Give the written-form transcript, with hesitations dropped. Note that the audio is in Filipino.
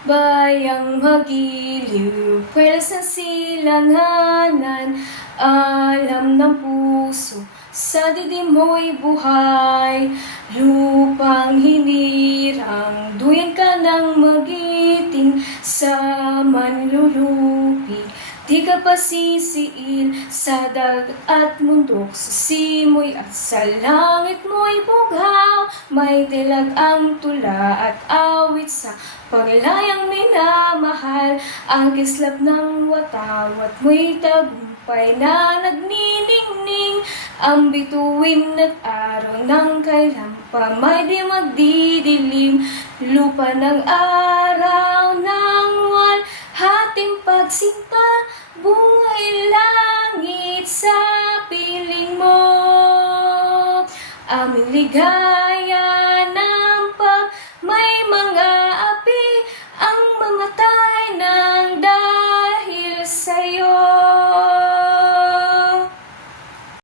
Bayang magiliw, pwelas ng silanganan, alam ng puso, sa didim mo'y buhay. Lupang hinirang, duyan ka ng magiting, sa manlulupi. Di ka pasisiil sa dagat at mundok, sa simoy at sa langit mo'y bughaw. May dilag ang tula at awit sa paglayang minamahal. Ang kislap ng watawat mo'y tagumpay na nagniningning. Ang bituin at araw ng kailan pa may di magdidilim. Lupa ng araw ng hating pagsinta, buhay langit sa piling mo. Aming ligaya